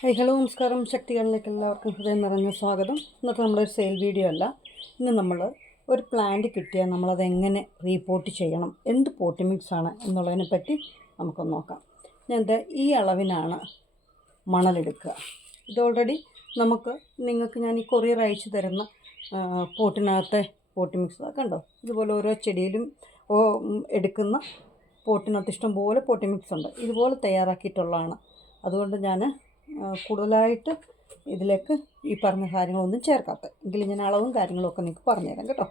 High hello നമസ്കാരം. ശക്തികളിലേക്ക് എല്ലാവർക്കും ഹൃദയം നിറഞ്ഞ സ്വാഗതം. ഇന്നത്തെ നമ്മളൊരു സെയിൽ വീഡിയോ അല്ല. ഇന്ന് നമ്മൾ ഒരു പ്ലാന്റ് കിട്ടിയാൽ നമ്മളത് എങ്ങനെ റീപോർട്ട് ചെയ്യണം? എന്ത് പോട്ടി മിക്സ് ആണ് എന്നുള്ളതിനെ പറ്റി നമുക്കൊന്ന് നോക്കാം. ഞാൻ എന്താ ഈ അളവിനാണ് മണലെടുക്കുക ഇത് ഓൾറെഡി നമുക്ക് നിങ്ങൾക്ക് ഞാൻ ഈ കൊറിയർ അയച്ചു തരുന്ന പോട്ടിനകത്തെ പോട്ടി മിക്സ് കണ്ടോ? ഇതുപോലെ ഓരോ ചെടിയിലും എടുക്കുന്ന പോട്ടിനകത്ത് ഇഷ്ടംപോലെ പോട്ടി മിക്സ് ഉണ്ട്. ഇതുപോലെ തയ്യാറാക്കിയിട്ടുള്ളതാണ്. അതുകൊണ്ട് ഞാൻ കൂടുതലായിട്ട് ഇതിലേക്ക് ഈ പറഞ്ഞ കാര്യങ്ങളൊന്നും ചേർക്കാത്ത. എങ്കിലും ഞാൻ അളവും കാര്യങ്ങളൊക്കെ നിങ്ങൾക്ക് പറഞ്ഞുതരാം കേട്ടോ.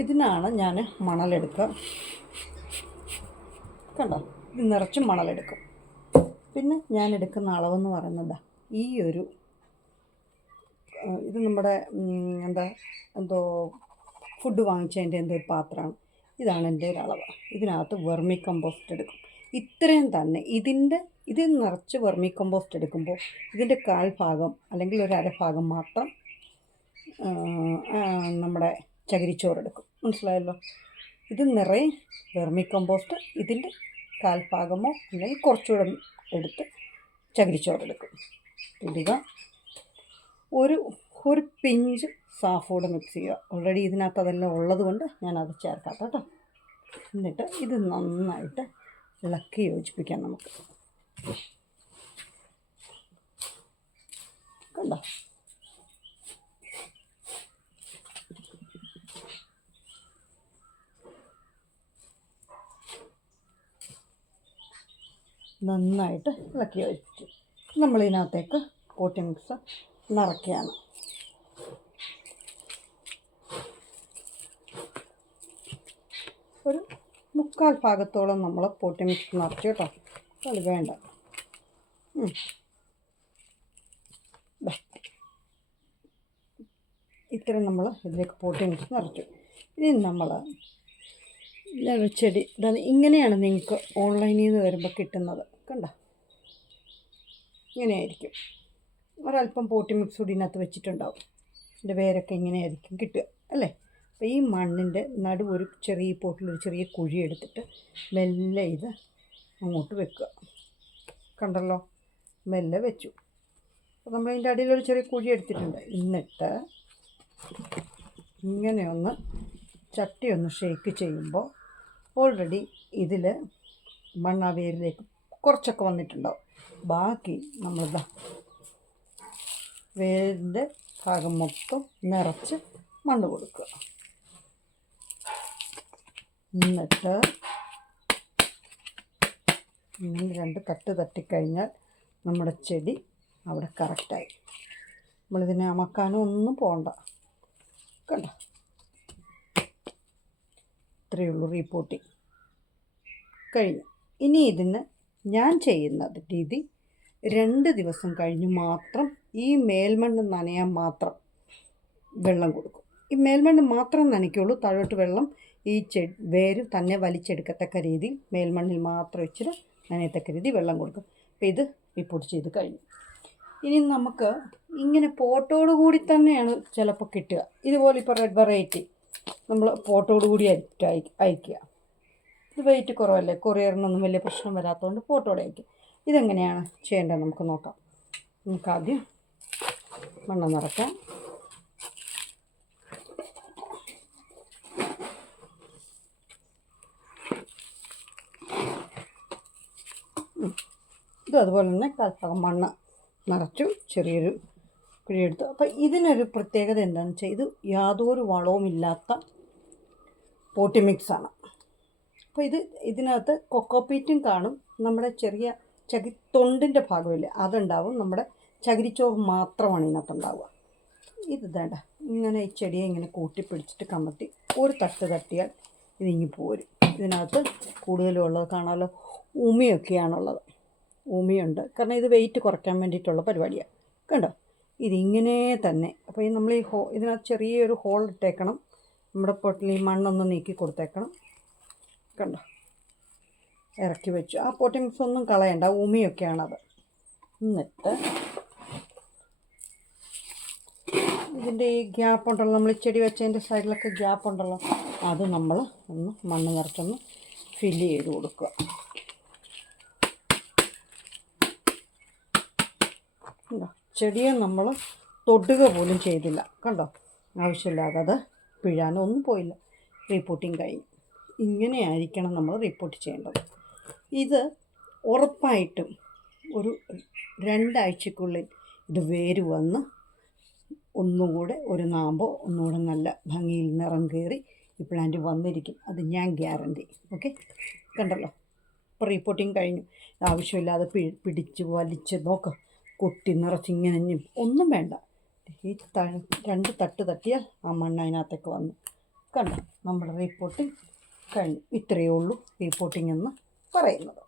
ഇതിനാണ് ഞാൻ മണലെടുക്കുക കണ്ടോ? ഇത് നിറച്ചും മണലെടുക്കും. പിന്നെ ഞാൻ എടുക്കുന്ന അളവെന്ന് പറയുന്നത് ഈ ഒരു ഇത് നമ്മുടെ എന്താ എന്തോ ഫുഡ് വാങ്ങിച്ചതിന്റെ എന്തോ ഒരു പാത്രമാണ് ഇതാണ് എന്റെ ഒരു അളവ്. ഇതിനകത്ത് വെർമി കമ്പോസ്റ്റ് എടുക്കും. ഇത്രയും തന്നെ ഇതിന്റെ ഇത് നിറച്ച് വെർമി കമ്പോസ്റ്റ് എടുക്കുമ്പോൾ ഇതിന്റെ കാൽ ഭാഗം അല്ലെങ്കിൽ ഒരു അരഭാഗം മാത്രം നമ്മുടെ ചകിരിച്ചോറ് എടുക്കും. മനസ്സിലായല്ലോ? ഇത് നിറയെ വെർമി കമ്പോസ്റ്റ് ഇതിന്റെ കാൽഭാഗമോ അല്ലെങ്കിൽ കുറച്ചുകൂടെ എടുത്ത് ചകിരിച്ചോറ് എടുക്കും. ഇടുക. ഒരു ഒരു പിഞ്ച് സാഫോട് മിക്സ് ചെയ്യുക. ഓൾറെഡി ഇതിനകത്ത് അതെല്ലാം ഉള്ളത് കൊണ്ട് ഞാനത് ചേർക്കാത്ത കേട്ടോ. എന്നിട്ട് ഇത് നന്നായിട്ട് ഇളക്കി യോജിപ്പിക്കാം നമുക്ക്. കണ്ടോ? നന്നായിട്ട് ഇളക്കി യോജിപ്പിച്ചു. നമ്മളിതിനകത്തേക്ക് കോട്ടി മിക്സ് നിറയ്ക്കുകയാണ്. ഒരു മുക്കാൽ ഭാഗത്തോളം നമ്മൾ പൊട്ടി മിക്സ് നിറച്ചു കേട്ടോ. അത് വേണ്ട. ഇത്രയും നമ്മൾ ഇതിലേക്ക് പൊട്ടി മിക്സ് നിറച്ചു. ഇനി നമ്മൾ ചെടി. ഇങ്ങനെയാണ് നിങ്ങൾക്ക് ഓൺലൈനിൽ നിന്ന് വരുമ്പോൾ കിട്ടുന്നത്. കണ്ട? ഇങ്ങനെയായിരിക്കും. ഒരല്പം പോട്ടി മിക്സ് കൂടി ഇതിനകത്ത് വെച്ചിട്ടുണ്ടാവും. ഇതിന്റെ വേരൊക്കെ ഇങ്ങനെയായിരിക്കും കിട്ടുക. അല്ലേ? അപ്പോൾ ഈ മണ്ണിന്റെ നടുവ് ഒരു ചെറിയ പോട്ടിൽ ഒരു ചെറിയ കുഴി എടുത്തിട്ട് മെല്ലെ ഇത് അങ്ങോട്ട് വെക്കുക. കണ്ടല്ലോ? മെല്ലെ വെച്ചു. അപ്പോൾ നമ്മൾ അതിന്റെ അടിയിൽ ഒരു ചെറിയ കുഴി എടുത്തിട്ടുണ്ട്. എന്നിട്ട് ഇങ്ങനെ ഒന്ന് ചട്ടി ഒന്ന് ഷേക്ക് ചെയ്യുമ്പോൾ ഓൾറെഡി ഇതിൽ മണ്ണാവേരിലേക്ക് കുറച്ചൊക്കെ വന്നിട്ടുണ്ടാവും. ബാക്കി നമ്മളിതാ വേരിന്റെ ഭാഗം മൊത്തം നിറച്ച് മണ്ണ് കൊടുക്കുക. എന്നിട്ട് ഇങ്ങനെ രണ്ട് തട്ട് തട്ടിക്കഴിഞ്ഞാൽ നമ്മുടെ ചെടി അവിടെ കറക്റ്റായി. നമ്മളിതിനെ അമക്കാനും ഒന്നും പോകണ്ട കണ്ട? ഇത്രയേ ഉള്ളൂ റീപ്പോർട്ടിങ് കഴിഞ്ഞു. ഇനി ഇതിന് ഞാൻ ചെയ്യുന്നത് രീതി രണ്ട് ദിവസം കഴിഞ്ഞ് മാത്രം ഈ മേൽമണ്ണ് നനയാൻ മാത്രം വെള്ളം കൊടുക്കും. ഈ മേൽമണ്ണ് മാത്രം നനയ്ക്കുള്ളൂ താഴോട്ട് വെള്ളം ഈ ചെ വേര് തന്നെ വലിച്ചെടുക്കത്തക്ക രീതിയിൽ മേൽമണ്ണിൽ മാത്രം ഇച്ചിരി നനയത്തക്ക രീതി വെള്ളം കൊടുക്കും. അപ്പോൾ ഇത് റിപ്പോർട്ട് ചെയ്ത് കഴിഞ്ഞു. ഇനി നമുക്ക് ഇങ്ങനെ പോട്ടോട് കൂടി തന്നെയാണ് ചിലപ്പോൾ കിട്ടുക. ഇതുപോലെ ഇപ്പോൾ റെഡ് വെറൈറ്റി നമ്മൾ പോട്ടോട് കൂടി അയക്കുക. ഇത് വെയിറ്റ് കുറവല്ലേ? കൊറിയറിനൊന്നും വലിയ പ്രശ്നം വരാത്തതുകൊണ്ട് ഫോട്ടോടെ അയക്കും ഇതെങ്ങനെയാണ് ചെയ്യേണ്ടത് നമുക്ക് നോക്കാം. നമുക്കാദ്യം മണ്ണ് നിറയ്ക്കാം ഉം. ഇതും അതുപോലെ തന്നെ കാൽഭാഗം മണ്ണ് നിറച്ചു ചെറിയൊരു കുഴിയെടുത്തു അപ്പോൾ ഇതിനൊരു പ്രത്യേകത എന്താണെന്ന് വെച്ചാൽ ഇത് യാതൊരു വളവുമില്ലാത്ത പോട്ടി മിക്സാണ് അപ്പോൾ ഇത് ഇതിനകത്ത് കൊക്കോപ്പീറ്റും കാണും. നമ്മുടെ ചെറിയ ചകി തൊണ്ടിന്റെ ഭാഗമില്ലേ അതുണ്ടാവും. നമ്മുടെ ചകിരിച്ചോറ് മാത്രമാണ് ഇതിനകത്ത് ഉണ്ടാവുക. ഇത് വേണ്ട ഇങ്ങനെ ഈ ചെടിയെ ഇങ്ങനെ കൂട്ടിപ്പിടിച്ചിട്ട് കമത്തി ഒരു തട്ട് തട്ടിയാൽ ഇതിങ്ങി പോരും. ഇതിനകത്ത് കൂടുതലും ഉള്ളത് കാണാമല്ലോ ഉമിയൊക്കെയാണുള്ളത്. ഉമിയുണ്ട് കാരണം ഇത് വെയിറ്റ് കുറയ്ക്കാൻ വേണ്ടിയിട്ടുള്ള പരിപാടിയാണ്. കണ്ടോ? ഇതിങ്ങനെ തന്നെ. അപ്പോൾ ഈ നമ്മൾ ഈ ഹോ ഇതിനകത്ത് ചെറിയൊരു ഹോൾ ഇട്ടേക്കണം. നമ്മുടെ പൊട്ടിൽ ഈ മണ്ണൊന്ന് നീക്കി കൊടുത്തേക്കണം. കണ്ടോ? ഇറക്കി വെച്ചു. ആ പോട്ടി മിക്സ് ഒന്നും കളയണ്ട. ഉമിയൊക്കെയാണത് എന്നിട്ട് ഇതിന്റെ ഈ ഗ്യാപ്പ് ഉണ്ടല്ലോ. നമ്മൾ ചെടി വെച്ചതിന്റെ സൈഡിലൊക്കെ ഗ്യാപ്പ് ഉണ്ടല്ലോ. അത് നമ്മൾ ഒന്ന് മണ്ണ് നിറച്ചൊന്ന് ഫില്ല് ചെയ്ത് കൊടുക്കുക. കണ്ടോ? ചെടിയെ നമ്മൾ തൊടുക പോലും ചെയ്തില്ല. കണ്ടോ? ആവശ്യമില്ലാതെ അത് പിഴാനോ ഒന്നും പോയില്ല. റിപ്പോർട്ടിങ് കഴിഞ്ഞു. ഇങ്ങനെയായിരിക്കണം നമ്മൾ റിപ്പോർട്ട് ചെയ്യേണ്ടത്. ഇത് ഉറപ്പായിട്ടും ഒരു രണ്ടാഴ്ചക്കുള്ളിൽ ഇത് വേര് വന്ന് ഒന്നുകൂടെ ഒരു നാമ്പോ ഒന്നുകൂടെ നല്ല ഭംഗിയിൽ നിറം കയറി ഈ പ്ലാന്റ് വന്നിരിക്കും. അത് ഞാൻ ഗ്യാരണ്ടി ഓക്കെ കണ്ടല്ലോ? ഇപ്പോൾ റിപ്പോർട്ടിങ് കഴിഞ്ഞു. ആവശ്യമില്ലാതെ പിടിച്ച് വലിച്ച് നോക്ക്. കുത്തി നിറച്ച് ഇങ്ങനെ ഒന്നും വേണ്ട. ഈ രണ്ട് തട്ട് തട്ടിയാൽ ആ മണ്ണ് അതിനകത്തേക്ക് വന്നു. കണ്ട? നമ്മുടെ റിപ്പോർട്ട് കഴിഞ്ഞു. ഇത്രയേ ഉള്ളൂ റിപ്പോർട്ടിംഗ് എന്ന് പറയുന്നത്.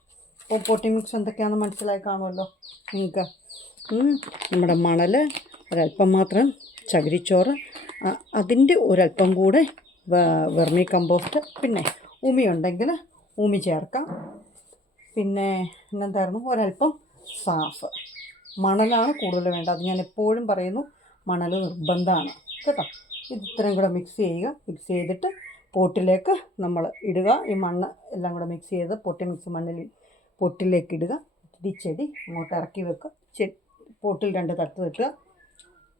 അപ്പോൾ മിക്സ് എന്തൊക്കെയാണെന്ന് മനസ്സിലായി കാണുമല്ലോ നിങ്ങൾക്ക്? നമ്മുടെ മണൽ ഒരല്പം മാത്രം ചകിരിച്ചോറ് അതിന്റെ ഒരല്പം കൂടെ വെർമി കമ്പോസ്റ്റ് പിന്നെ ഉമി ഉണ്ടെങ്കിൽ ഉമി ചേർക്കാം. പിന്നെ എന്നെന്തായിരുന്നു ഒരല്പം സാഫ്. മണലാണ് കൂടുതൽ വേണ്ടത്. അത് ഞാൻ എപ്പോഴും പറയുന്നു മണൽ നിർബന്ധമാണ്. കേട്ടോ? ഇത് ഇത്രയും കൂടെ മിക്സ് ചെയ്യുക. മിക്സ് ചെയ്തിട്ട് പോട്ടിലേക്ക് നമ്മൾ ഇടുക. ഈ മണ്ണ് എല്ലാം കൂടെ മിക്സ് ചെയ്ത് പൊട്ടി മിക്സ് മണ്ണിൽ പൊട്ടിലേക്ക് ഇടുക. ഈ ചെടി അങ്ങോട്ട് ഇറക്കി വെക്കുക. ചെടി പോട്ടിൽ രണ്ട് തട്ട് വെക്കുക.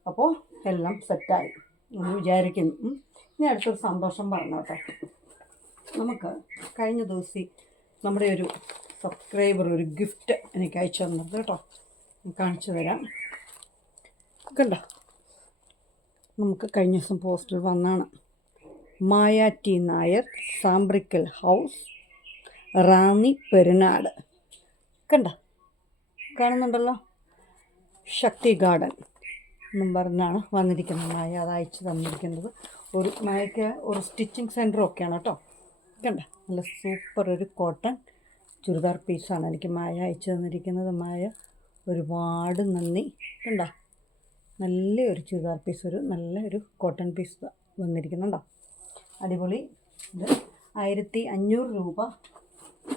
അപ്പോൾ എല്ലാം സെറ്റായി. എന്ന് വിചാരിക്കുന്നു. ഇനി അടുത്തൊരു സന്തോഷം പറഞ്ഞോട്ടെ നമുക്ക് കഴിഞ്ഞ ദിവസം നമ്മുടെ ഒരു സബ്സ്ക്രൈബർ ഒരു ഗിഫ്റ്റ് എനിക്ക് അയച്ചു തന്നത് കേട്ടോ. കാണിച്ചു തരാം. കണ്ടോ? നമുക്ക് കഴിഞ്ഞ ദിവസം പോസ്റ്റിൽ വന്നാണ്. മായ ടി നായർ സാമ്പ്രിക്കൽ ഹൗസ് റാന്നി പെരുനാട് കണ്ട? കാണുന്നുണ്ടല്ലോ? ശക്തി ഗാർഡൻ എന്നും പറഞ്ഞാണ് വന്നിരിക്കുന്നത്. മായ അത് അയച്ചു തന്നിരിക്കുന്നത്. ഒരു മായക്ക് ഒരു സ്റ്റിച്ചിങ് സെന്ററും ഒക്കെയാണ് കേട്ടോ. കണ്ട? നല്ല സൂപ്പർ ഒരു കോട്ടൺ ചുരിദാർ പീസാണ് എനിക്ക് മായ അയച്ചു തന്നിരിക്കുന്നത്. മായ ഒരുപാട് നന്ദി. കണ്ട? നല്ല ഒരു ചുരിദാർ പീസ് ഒരു നല്ല ഒരു കോട്ടൺ പീസ് വന്നിരിക്കുന്നുണ്ടോ അടിപൊളി. ഇത് ആയിരത്തി അഞ്ഞൂറ് രൂപ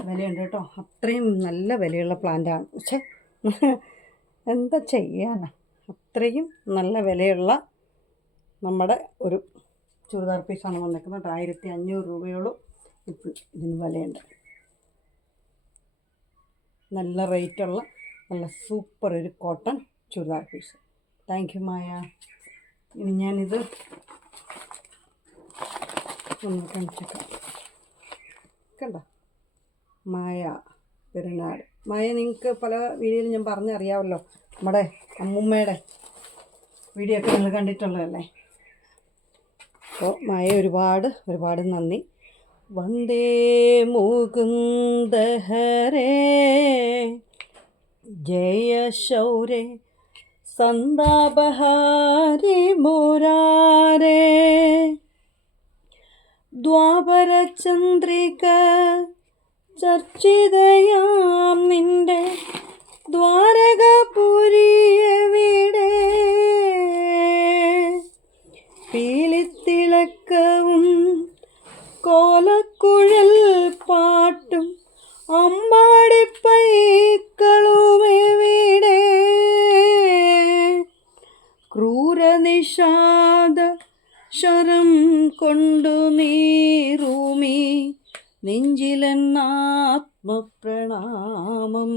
വിലയുണ്ട് കേട്ടോ. അത്രയും നല്ല വിലയുള്ള പ്ലാന്റാണ് പക്ഷേ എന്താ ചെയ്യാനാ? അത്രയും നല്ല വിലയുള്ള നമ്മുടെ ഒരു ചുരിദാർ പീസാണ് വന്നിരിക്കുന്നത് ആയിരത്തി അഞ്ഞൂറ് രൂപയോളം ഇപ്പോൾ ഇതിന് വിലയുണ്ട്. നല്ല റേറ്റുള്ള നല്ല സൂപ്പർ ഒരു cotton churidar piece thank you Maya. ഇനി ഞാനിത് ഒന്ന് കാണിച്ചേക്കാം. കണ്ട? മായ പെരുന്നാട് മായ നിങ്ങൾക്ക് പല വീഡിയോയിൽ ഞാൻ പറഞ്ഞറിയാമല്ലോ നമ്മുടെ അമ്മുമ്മയുടെ വീഡിയോ ഒക്കെ നിങ്ങൾ കണ്ടിട്ടുള്ളതല്ലേ? അപ്പോൾ മായ ഒരുപാട് ഒരുപാട് നന്ദി. വന്ദേ മുകുന്ദഹരേ. ജയ ശൗരേ സന്താപഹാരി മുരാരേ. ദ്വാപരചന്ദ്രിക ചർച്ചിതയാം നിന്റെ ദ്വാരകപുരിയവിടെ നെഞ്ചിലെന്നാത്മപ്രണാമം.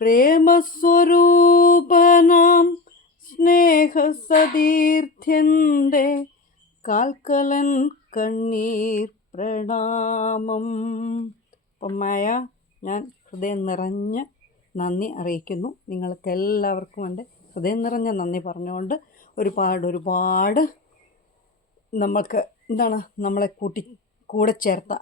പ്രേമസ്വരൂപനാം സ്നേഹസതീർത്ഥ്യന്റെ കാൽക്കലൻ കണ്ണീർ പ്രണാമം. അപ്പം ഞാൻ ഹൃദയം നിറഞ്ഞ നന്ദി അറിയിക്കുന്നു. നിങ്ങൾക്ക് എല്ലാവർക്കും എന്റെ ഹൃദയം നിറഞ്ഞ നന്ദി പറഞ്ഞുകൊണ്ട് ഒരുപാട് ഒരുപാട് നമുക്ക് എന്താണ് നമ്മളെ കൂട്ടി കൂടെ ചേർത്ത.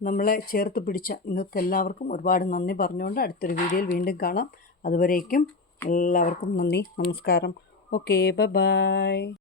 നമ്മളെ ചേർത്ത് പിടിച്ച നിങ്ങൾക്ക് എല്ലാവർക്കും ഒരുപാട് നന്ദി പറഞ്ഞുകൊണ്ട് അടുത്തൊരു വീഡിയോയിൽ വീണ്ടും കാണാം. അതുവരേക്കും എല്ലാവർക്കും നന്ദി നമസ്കാരം. Okay bye.